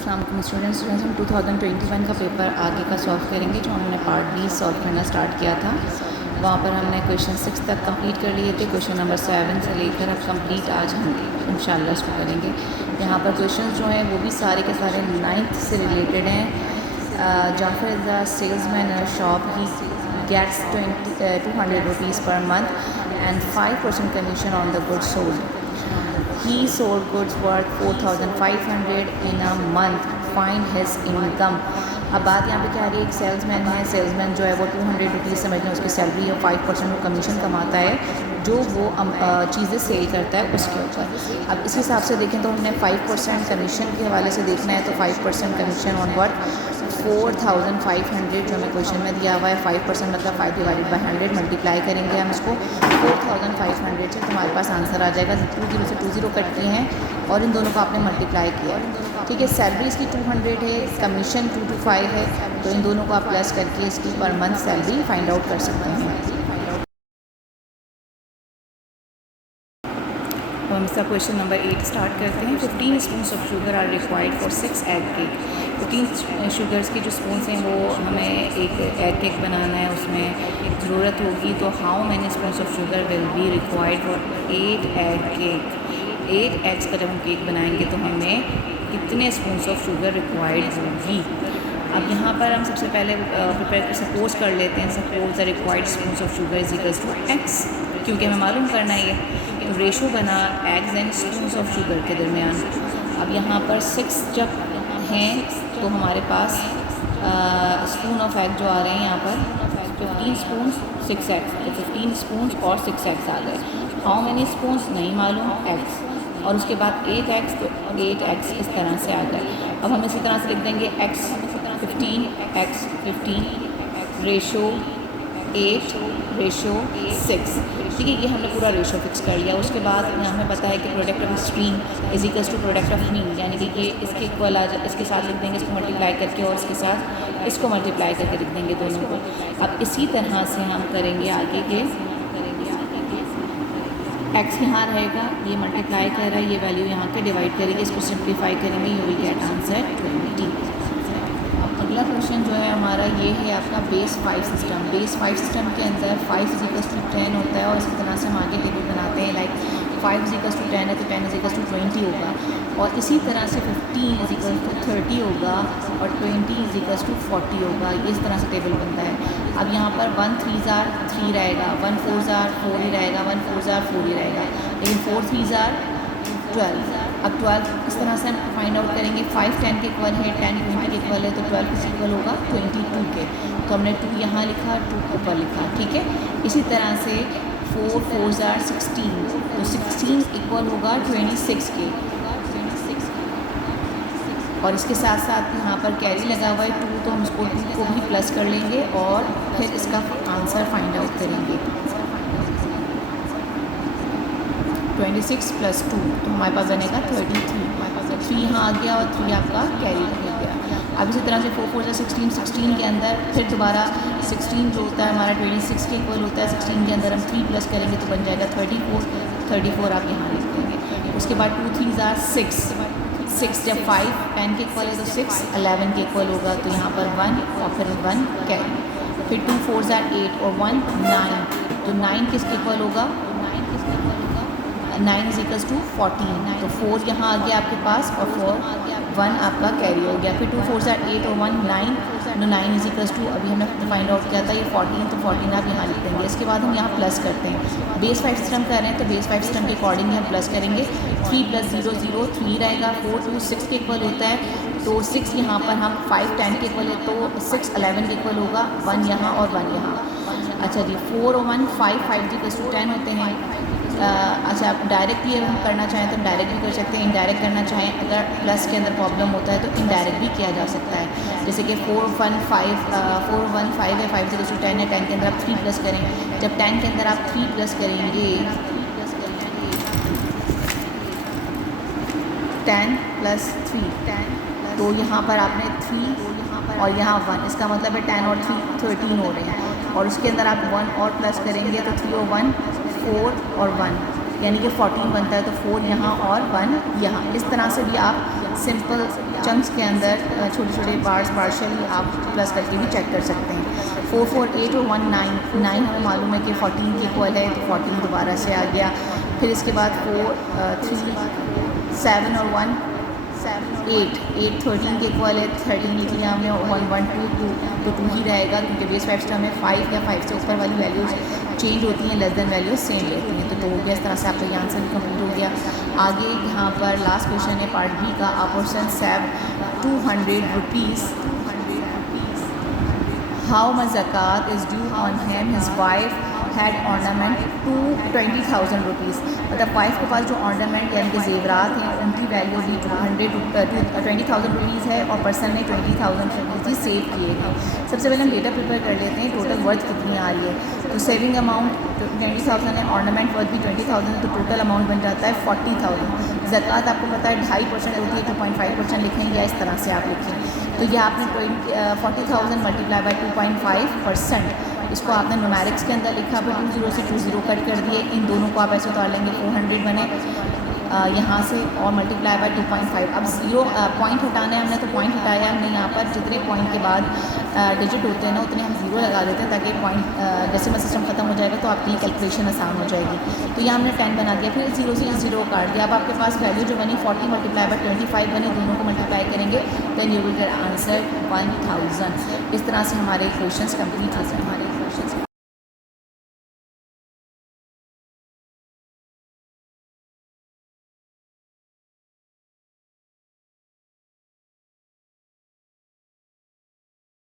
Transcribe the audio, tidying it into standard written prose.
अस्सलाम वालेकुम स्टूडेंट्स हम 2021 का पेपर आगे का सॉल्व करेंगे जो हमने पार्ट बी सॉल्व करना स्टार्ट किया था। वहाँ पर हमने क्वेश्चन 6 तक कंप्लीट कर लिए थे। क्वेश्चन नंबर 7 से लेकर अब कंप्लीट आज हम इंशाल्लाह इसको करेंगे। यहाँ पर क्वेश्चन जो हैं वो भी सारे के सारे 9th से रिलेटेड हैं। Jafar is the salesman in a shop, he gets 200 rupees per month and 5% commission on the goods sold. He sold goods worth 4,500 in a month. Find his income. अब बात यहाँ पे क्या आ रही है, एक सेल्समैन है। सेल्समैन जो है वो 200 रुपीज़ समझ लें उसकी सैलरी और 5% वो कमीशन कमाता है जो वो चीज़ें सेल करता है उसके ऊपर। अब इस हिसाब से देखें तो हमने 5% कमीशन के हवाले से देखना है तो 5% कमीशन ऑन वर्थ 4,500 जो हमें क्वेश्चन में दिया हुआ है। 5% मतलब 5 डिवाइडेड बाई 100 मल्टीप्लाई करेंगे हम इसको 4,500 से, तुम्हारे पास आंसर आ जाएगा। 20 से 20 कट किए हैं और इन दोनों को आपने मल्टीप्लाई किया है, ठीक है। सैलरी इसकी 200 है, कमीशन 225 है, तो इन दोनों को आप प्लस करके इसकी per month salary find out कर सकते हैं। तो हम इसका क्वेश्चन नंबर 8 स्टार्ट करते हैं। 15 spoon of sugar are required for 6 egg cake. 15 sugars की जो स्पून्स हैं वो हमें एक एग केक बनाना है, उसमें ज़रूरत होगी। तो how many spoon of sugar will be required for 8 egg cake. 8 eggs का जब हम केक बनाएंगे तो हमें कितने स्पून ऑफ शुगर रिक्वायर्ड होगी। अब यहाँ पर हम सबसे पहले प्रिपेयर सपोज कर लेते हैं। Suppose the required spoon of sugar is equals to x, क्योंकि हमें मालूम करना है तो रेशो बना eggs and spoon of sugar के दरमियान। अब यहाँ पर 6 जब हैं तो हमारे पास स्पून ऑफ एग जो आ रहे हैं यहाँ पर 15 स्पून 6 एग्स, तो 15 स्पून और 6 एग्स आ गए। हाउ मैनी स्पून नहीं मालूम, एग्स, और उसके बाद 8 एग्स, तो 8 एग्स इस तरह से आ गए। अब हम इसी तरह से लिख देंगे एक्स 15 एक्स 15 रेशो 8 रेशो 6, ठीक है। ये हमने पूरा रेशो फिक्स कर लिया। उसके बाद हमें पता है कि product of stream is equals to product of mean, यानी कि ये इसके इक्वल आ जाए, इसके साथ लिख देंगे इसको मल्टीप्लाई करके और इसके साथ इसको मल्टीप्लाई करके लिख देंगे दोनों को। अब इसी तरह से हम करेंगे आगे के। एक्स यहाँ रहेगा, ये मल्टीप्लाई कर रहा है, ये वैल्यू यहाँ के डिवाइड करेंगे, इसको सिंप्लीफाई करेंगे, यू विल गेट आंसर 20। अगला क्वेश्चन जो है हमारा ये है आपका बेस 5 सिस्टम। बेस 5 सिस्टम के अंदर 5 = 10 होता है और इसी तरह से हम आगे टेबल बनाते हैं। लाइक 5 = 10 है तो 10 = 20 होगा, और इसी तरह से 15 = 30 होगा और 20 = 40 होगा। ये इस तरह से टेबल बनता है। अब यहाँ पर 1 3s are 3 रहेगा, 1 4s are 4 ही रहेगा, 1 4s are 4 ही रहेगा, लेकिन 4 3s are 12। अब 12 इस तरह से हम फाइंड आउट करेंगे। 5 10 के इक्वल है, 10 20 के इक्वल है, तो 12 किस इक्वल होगा 22 के। तो हमने 2 यहाँ लिखा, 2 ऊपर लिखा, ठीक है। इसी तरह से 4 4s are 16, तो 16 इक्वल होगा 26 के। और इसके साथ साथ यहाँ पर कैरी लगा हुआ है 2, तो हम उसको 2 को भी प्लस कर लेंगे और फिर इसका आंसर फाइंड आउट करेंगे। 26 + 2 तो हमारे पास बनेगा 33। 3 यहाँ आ गया और 3 आपका कैरी हो गया। अब इसी तरह से 4 4 = 16, 16 के अंदर फिर दोबारा 16 जो होता है हमारा 26 के इक्वल होता है। 16 के अंदर हम 3 प्लस करेंगे तो बन जाएगा 34। 34 आप यहाँ लिख देंगे। उसके बाद 2 3s are 6, 6 जब 5 10 के इक्वल है तो 6 11 के इक्वल होगा, तो यहाँ पर 1 और फिर 1 कैरी। फिर 2 4s are 8 और 1 9, तो 9 किसके इक्वल होगा 9 = 14, तो 4 यहाँ आ गया आपके पास और 1 आपका कैरी हो गया। फिर 2 4s are 8 और 1 9, तो 9 = अभी हमने फाइंड आउट किया था ये 14, तो 14 आप यहाँ लिख देंगे। इसके बाद हम यहाँ प्लस करते हैं। बेस 5 सिस्टम कर रहे हैं तो बेस 5 सिस्टम के अकॉर्डिंग हम प्लस करेंगे। 3 + 0 0 3 रहेगा। 4 2 6 के इक्वल होता है, तो 6 यहाँ पर हम 5 10 के इक्वल है तो 6 11 के इक्वल होगा, 1 यहाँ और 1 यहाँ। अच्छा जी, 4 और 1 5 5 = 10 होते हैं। अच्छा, आप डायरेक्ट भी हम करना चाहें तो डायरेक्ट भी कर सकते हैं, इनडायरेक्ट करना चाहें अगर प्लस के अंदर प्रॉब्लम होता है तो इनडायरेक्ट भी किया जा सकता है। जैसे कि 4 1 5 है, 5 = 10 है, 10 के अंदर आप 3 प्लस करें। जब 10 के अंदर आप 3 प्लस करेंगे 10 + 3, तो यहाँ पर आपने 3 और यहाँ 1, इसका मतलब है 10 और 3 13 हो रहे हैं। और उसके अंदर आप 1 और प्लस करेंगे तो 3 और 1 4 और 1, यानी कि 14 बनता है, तो 4 यहाँ और 1 यहाँ। इस तरह से भी आप सिंपल चंक्स के अंदर छोटे छोटे पार्ट्स पार्शली आप प्लस करके भी चेक कर सकते हैं। 4 4 8 और 1 9 9 हमें मालूम है कि 14 के इक्वल है, तो 14 दोबारा से आ गया। फिर इसके बाद 4 3 7 और 1 8 8 13 के इक्वल है, 13 लिख लिया हमने। 1 1 2 2 तो 2 ही रहेगा, क्योंकि बेस 5 स्टार में 5 या 5 से ऊपर वाली वैल्यूज चेंज होती हैं, लेस देन वैल्यूज सेम रहती हैं। तो हो गया, इस तरह से आपका ये आंसर भी कंप्लीट हो गया। आगे यहाँ पर लास्ट क्वेश्चन है पार्ट बी का। A person save 200 rupees, how much ज़कात is due on him, his wife had ornament to 20,000 rupees. मतलब वाइफ के पास जो ऑर्नामेंट यानी कि जेवरात हैं उनकी वैल्यू भी 20,000 रुपीज़ है, और पर्सन ने 20,000 रुपीज़ ही सेव किए थे। सबसे पहले हम डेटा प्रिपेयर कर लेते हैं, टोटल वर्थ कितनी आ रही है। तो सेविंग अमाउंट 20,000 है, ऑर्नामेंट वर्थ भी 20,000 है, तो टोटल अमाउंट बन जाता है 40,000। ज़कात आपको पता है 2.5% होती है, 2.5% लिखें या इस तरह से आप लिखें। तो ये आपने 40,000 मल्टीप्लाई बाई 2.5%, इसको आपने न्यूमेरिक्स के अंदर लिखा, पर 20 से 20 कट कर दिए। इन दोनों को आप ऐसे उतार लेंगे, 400 बने यहाँ से, और मल्टीप्लाई बाय 2.5। अब 0 पॉइंट हटाना है हमने, तो पॉइंट हटाया हमने। यहाँ पर जितने पॉइंट के बाद डिजिट होते हैं ना, उतने हम 0 लगा देते हैं, ताकि पॉइंट डेसिमल सिस्टम ख़त्म हो जाएगा तो आपकी कैलकुलेशन आसान हो जाएगी। तो यहाँ हमने 10 बना दिया, फिर 0 से 0 काट दिया। अब आपके पास वैल्यू जो बनी 40 मल्टीप्लाई बाय 25 बनी, दोनों को मल्टीप्लाई करेंगे, then you will get answer 1000। इस तरह से हमारे क्वेश्चन कंप्लीट होते हैं हमारे।